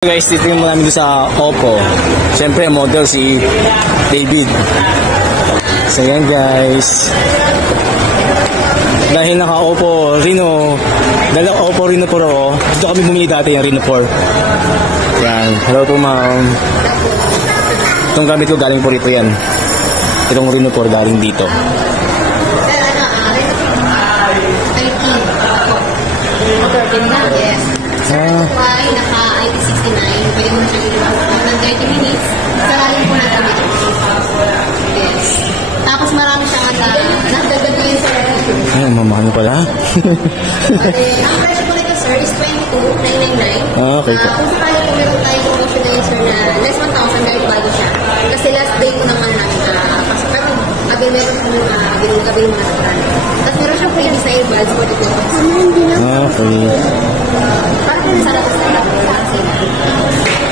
Guys, titingnan mo namin doon sa Oppo. Siyempre, model si David. So yan guys. Dahil naka Oppo Reno, dahil Oppo Reno Pro, dito kami bumili dati yung Reno 4. Yan. Hello po ma'am. Itong gamit ko galing po rito yan. Itong Reno 4 galing dito. Naka-IP69, pwede mo na siya ilabas ng 30 minutes. Saralin po natin ito. Yes. Tapos marami siyang nagdagdag ko yung saralin. Ay, mamahal mo pala. Ang presyo po nito sir is 22,999. Okay. Kung sakali po meron tayong promotion na yun sir na less 1,000 dahil bago siya. Kasi last day ko naman namin pero meron po kabili mga saralin. Tapos meron siyang freebies na earbuds for the clothes. Okay. Parang po nasarap sa sarap.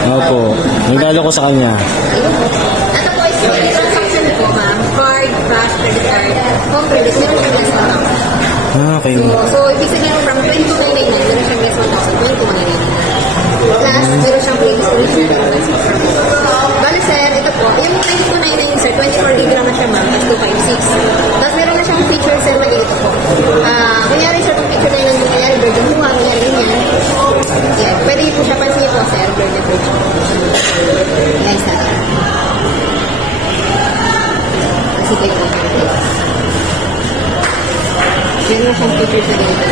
Opo. Nagalo ko sa kanya. Ito po is yung transaction po ma'am. Card, cash, credit card, home credit, meron siyang less 1,000. Okay. So, ibig sabihin from 22,999, meron siyang less 1,000, 22,999. Plus, meron siyang free installation, meron less 1,000. Bale sir, ito po, yung 22,999 sir, 24 GB lang na siya ma'am, that's 256. Tapos meron na siyang feature sir na ganito po. Kunyari sir, itong feature na yun, kunyari version 2, kunyari ganyan. Yan, pwede po siya, pansin niyo po sir, version 2. Yan sir. Kasi kayo po. Meron na siyang feature sa ganito.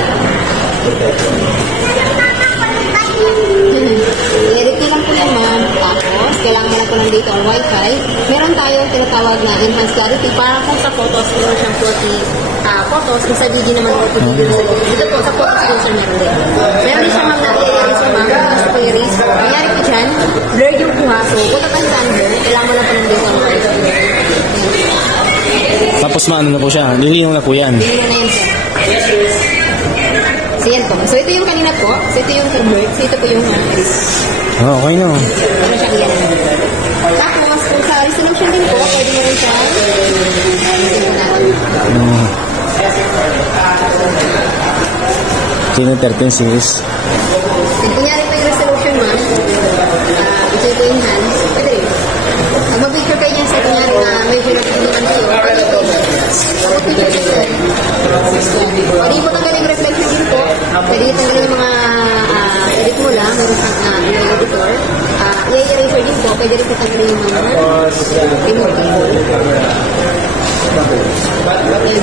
I-edit lang po yan ma'am. Tapos, kailangan mo na po ng data or wifi. Meron tayong tinatawag na enhanced clarity para kung sa photos, meron siyang 40 photos. Kung sa video naman, 40 video. Dito po, sa photos yun siya meron din. Meron din siya ma'am na i-erase o ma'am. Meron siya po i-erase. Nangyari po dyan, blur yung kuha. So, kung tatandaan blur, kailangan mo na po ng data or wifi. Tapos maano na po siya. Nilinaw na po yan. Nilinaw na yan sir. So, yan po. So, ito yung kanina po. So, ito yung convert. So, ito po yung Okay no. ano siya iyan. Tapos, kung sa resolution din po, pwede mo rin siya. Sino 13 series? Kung kunyari pa yung resolution ma'am, ito ito yung hands, pwede rin. Pag mag-picture kayo niya sa kunyari na medyo naman kayo, pwede ito. Pag picture kayo, pwede po tanggalin yung reflection din po. Pwede tanggalin yung mga edit mo lang, meron siyang editor. I-eraser din po, pwede rin po tanggalin yung mga remove.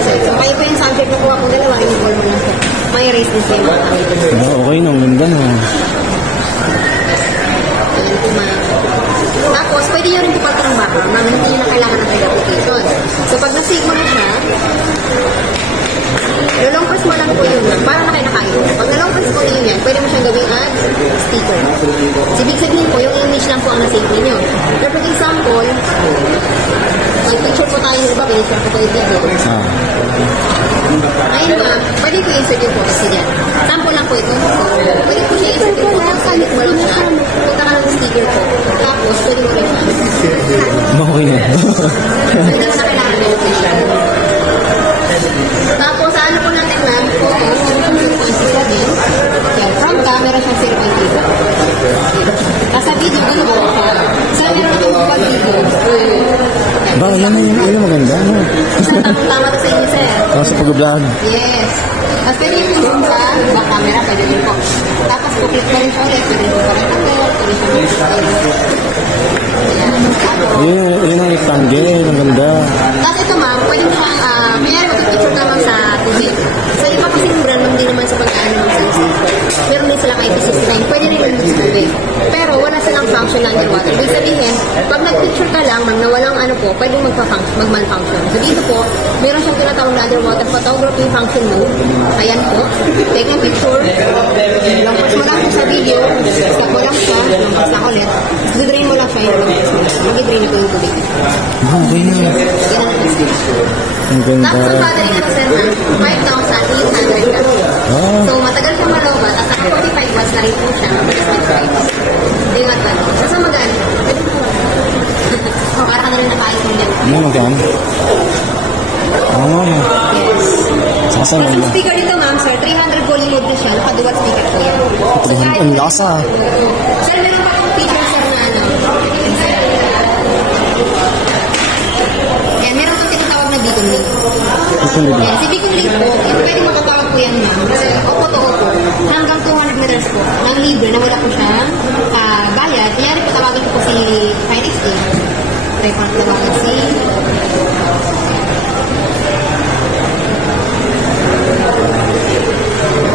So, kayo po yung subject na kuha kong dalawa, i-involve mo lang po. May erase din sa mga Okay no, ganda no. Tapos, pwede nyo rin po ng background na hindi nyo na kailangan ng tayo application. So, pag na-save mo na siya, long press mo lang po yun para na kayo nakain. Pag na-long press mo yun yan, pwede mo siyang gawing add sticker. Ibig sabihin po, yung image lang po ang na-save ninyo. Pero for example, may picture po tayo, diba? Pinicture po tayo dito. Ayun ma'am, pwede ko insert yung photos niya. Sample lang po ito. So, pwede ko siya insert yung photos. Salit mo lang siya. Punta ka ng sticker po. Tapos, pwede mo rin siya. Okay na. Hindi na kailangan nyo siya. Tapos, ano po natin ma'am, photos, 0.67. Yan, from camera siya 0.8. Nasa video, gano'n po siya. Sa meron akong pag-video. Ba, yan na yung maganda, no? Tama to sa inyo, sir. Tapos sa pag-vlog. Yes. Tapos pwede yung zoom sa back camera, pwede rin po. Tapos po click mo rin po ulit, pwede rin po rectangle, pwede siya Yun ang rectangle, ang ganda. Tapos ito ma'am, pwede mo siyang, mayroon mag-picture naman sa tubig. So iba kasi yung brand lang din naman sa pag-ano ng sensor. Meron din sila kay IP69, pwede rin yung sa tubig. Pero wala silang function na underwater. Ibig sabihin, pag nag-picture ka lang, ma'am, na walang ano po, pwede mag-malfunction. So dito po, meron siyang tinatawag na underwater photography function mode. Ayan po. Take ng picture. Lampas mo lang po sa video. Stop mo lang siya. Lampas na ulit. Drain mo lang siya. Mag-drain na po yung tubig. Okay na. Yan ang picture. Ang ganda. Tapos ang battery na sir, 5,800 lang. So matagal siya malobat at naka 45 watts na rin po siya. Ingat ba? So magano? Para ka na rin nakain kung dyan. Ano magano? Yes. Saan Yung mo? speaker dito ma'am sir, 300 volume mode na siya. Naka-dual speaker po yan. So, Ang lasa. Sir, meron pa 200 Yes, ibig sabihin po, pwede makatawag po yan ma'am. Opo to opo. Hanggang 200 meters po. Nang libre na wala po siyang bayad. Kanyari po tawagin ko po si Firex A. Try po tawagan si...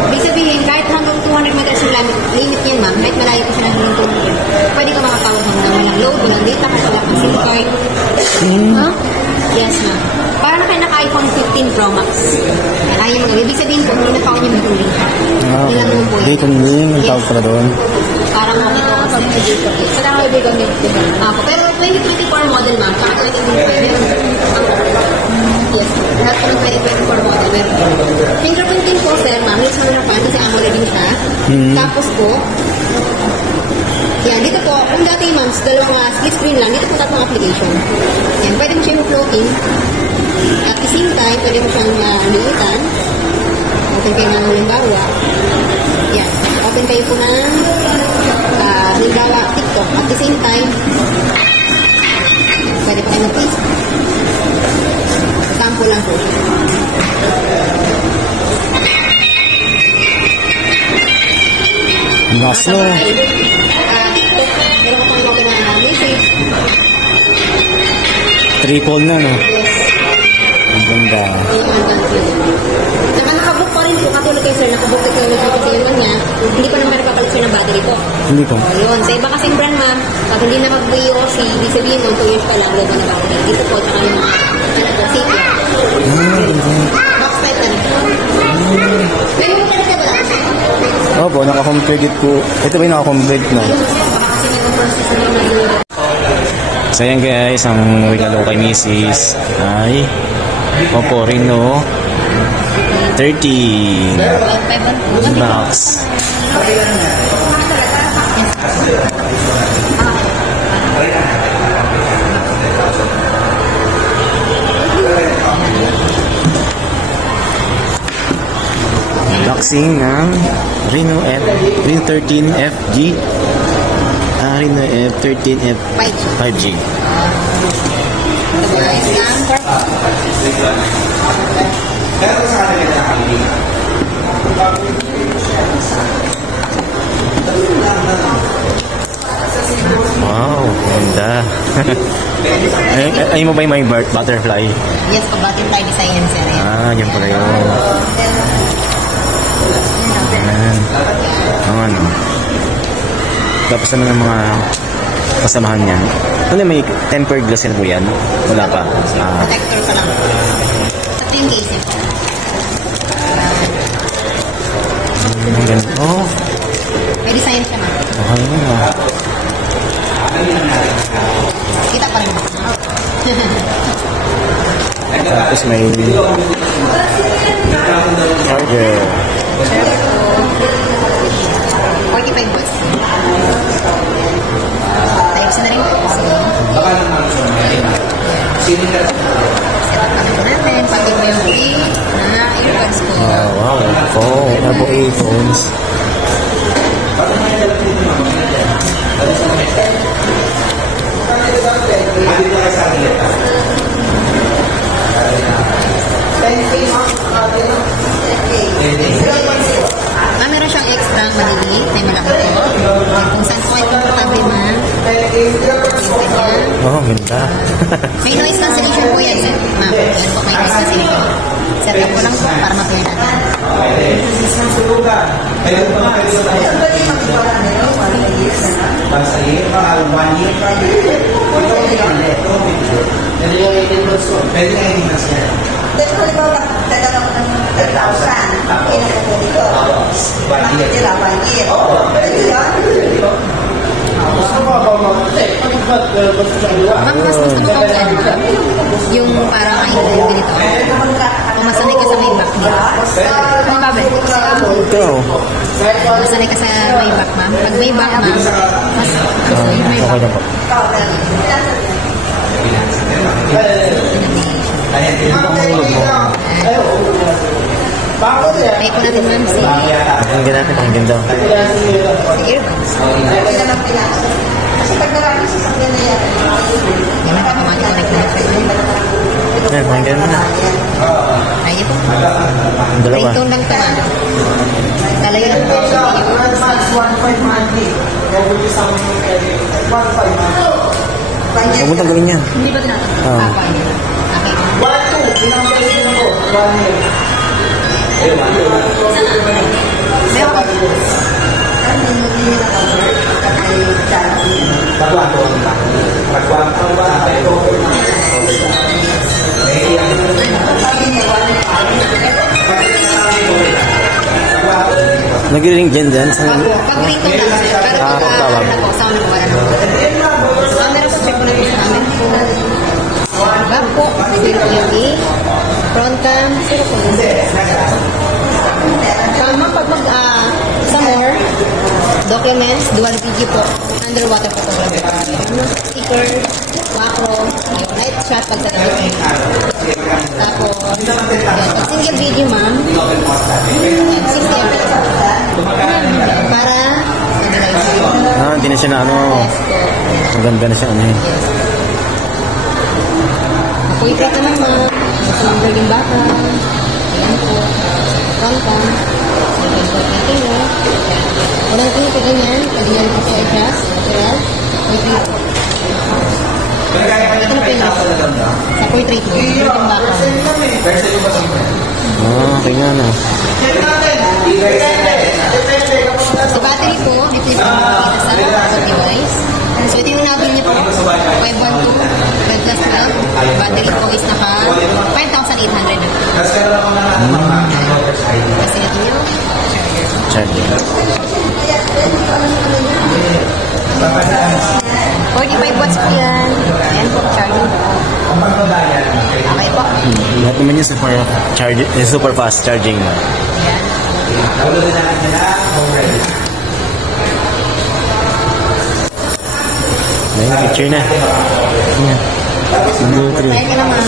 Ibig sabihin, kahit hanggang 200 meters yung limit niyan ma'am, kahit malayo po siya ng hanggang 200, pwede ka makatawag hanggang walang load, walang data, kahit wala pang SIM card. Huh? Yes ma'am. Para na kayo naka-iPhone 15 Pro Max. Ayaw mo. Ibig sabihin po, hindi na pa ako niya mag-uling. Ilang mo po yun. Date on link, ang tawag pala doon. Parang okay po kasi dito. Sa lang ibig kami. Pero 2024 model ma'am, saka 2025. Yes, lahat po ng 2024 model. Fingerprint din po sir ma'am, yung sa fan kasi AMOLED din siya. Tapos po, yan, dito po, kung dati ma'am, dalawang split screen lang, dito po tatlong application. Yan, pwede mo siyang floating. At the same time, pwede mo siyang liitan. Open kayo ng halimbawa. Yan, open kayo po ng halimbawa TikTok. At the same time, pwede pa kayo mag-paste. Sample lang po. Naso. Meron ko pang open na message. Triple na, no? Ang ganda. Saka nakabook pa rin po, katulad kayo sir, nakabook kayo nagkakasayuan niya, hindi pa naman napapalit siya ng battery po. Hindi ko. O yun, sa iba kasing brand ma'am, pag hindi na mag-VOC, ibig sabihin mo, 2 years pa lang, load na battery. Dito po, tsaka yung mga, safety. Box type na rin. May mga ka ba lang? Opo, naka-compare ko. Ito ba yung naka-compare na? So yan guys, ang regalo kay Mrs. ay Oppo Reno 13 Max. Unboxing ng Reno 13 FG. Reno F13 F5G. Wow, ganda. Ay mo ba yung may butterfly? Yes, po, butterfly design yan sir. Yan pala yun. Ayan. Ano? Tapos naman ang mga kasamahan niyan. Ano, may tempered glass po yan? Wala pa. Protector pa lang. Ito yung casing. Ang ganda. Oh. May design siya ma'am. Okay na. Kita pa rin. Tapos may charger. 45 watts. Type C na rin po. Set up natin. Pagod mo yung earbuds ko. Wow. Apple earphones. Meron siyang extra maliliit, may malaki po. Kung saan po ay komportable ma'am. Oh, ganda. May noise cancellation po yan, sir. Ma'am, yan po may noise cancellation. Set up ko lang po para ma-clear natin. Ma'am, mas gusto mo kung yung parang ay yung ganito. Kung masanay ka sa may back niya. Kung babe? Ito. Masanay ka sa may back, ma'am. Pag may back, ma'am, mas gusto yung may back. Okay na po. Try ko natin, ma'am. Sige. Pakinggan natin, pakinggan daw. Sige. Kasi pag narami sa sakyan na yan, yan ang pamagat na naglalagay. Pakinggan mo na. Ayun. Dalawa. Ringtone lang ito, ma'am. Lalayo lang po sa video. Huwag mo tanggalin yan. Hindi ba tinatanong? Oo. Okay. Nag-ring dyan dyan. Sa... Pag ringtone lang, sir. Pero pag tawag. ano po, sound ko, wala na. Camera po, check ko na po sa amin po. Back po, zero po yung A. Front cam, zero po yung Tama, pag sa more, documents, dual video po, underwater photography. Sticker, macro, yung night shot, pag talaga. Tapos, yan, pag single video, ma'am, 6 FPS. Para, Hindi na siya na ano. Maganda na siya ano yun. Apoy track naman, ma'am. Number yung baka. Ayan po. Front cam. Ayan po. Tingnan. Walang tingin po ganyan. Pag yan po sa adjust. Natural. Portrait. Ito na po yung baka. Sa portrait mo. Yung baka. Okay nga na. Sa battery po, ito yung pagkakita sa device. So ito yung natin niyo po. 512, 5 plus 12. Battery po is naka 5,800 na po. Kasi natin yun. Charger. 45 watts po yan. Ayan po, charging po. Okay po. Lahat naman yung super fast charging. Ayun, picture na. Ayan. 1, 2, 3. Kaya ka naman.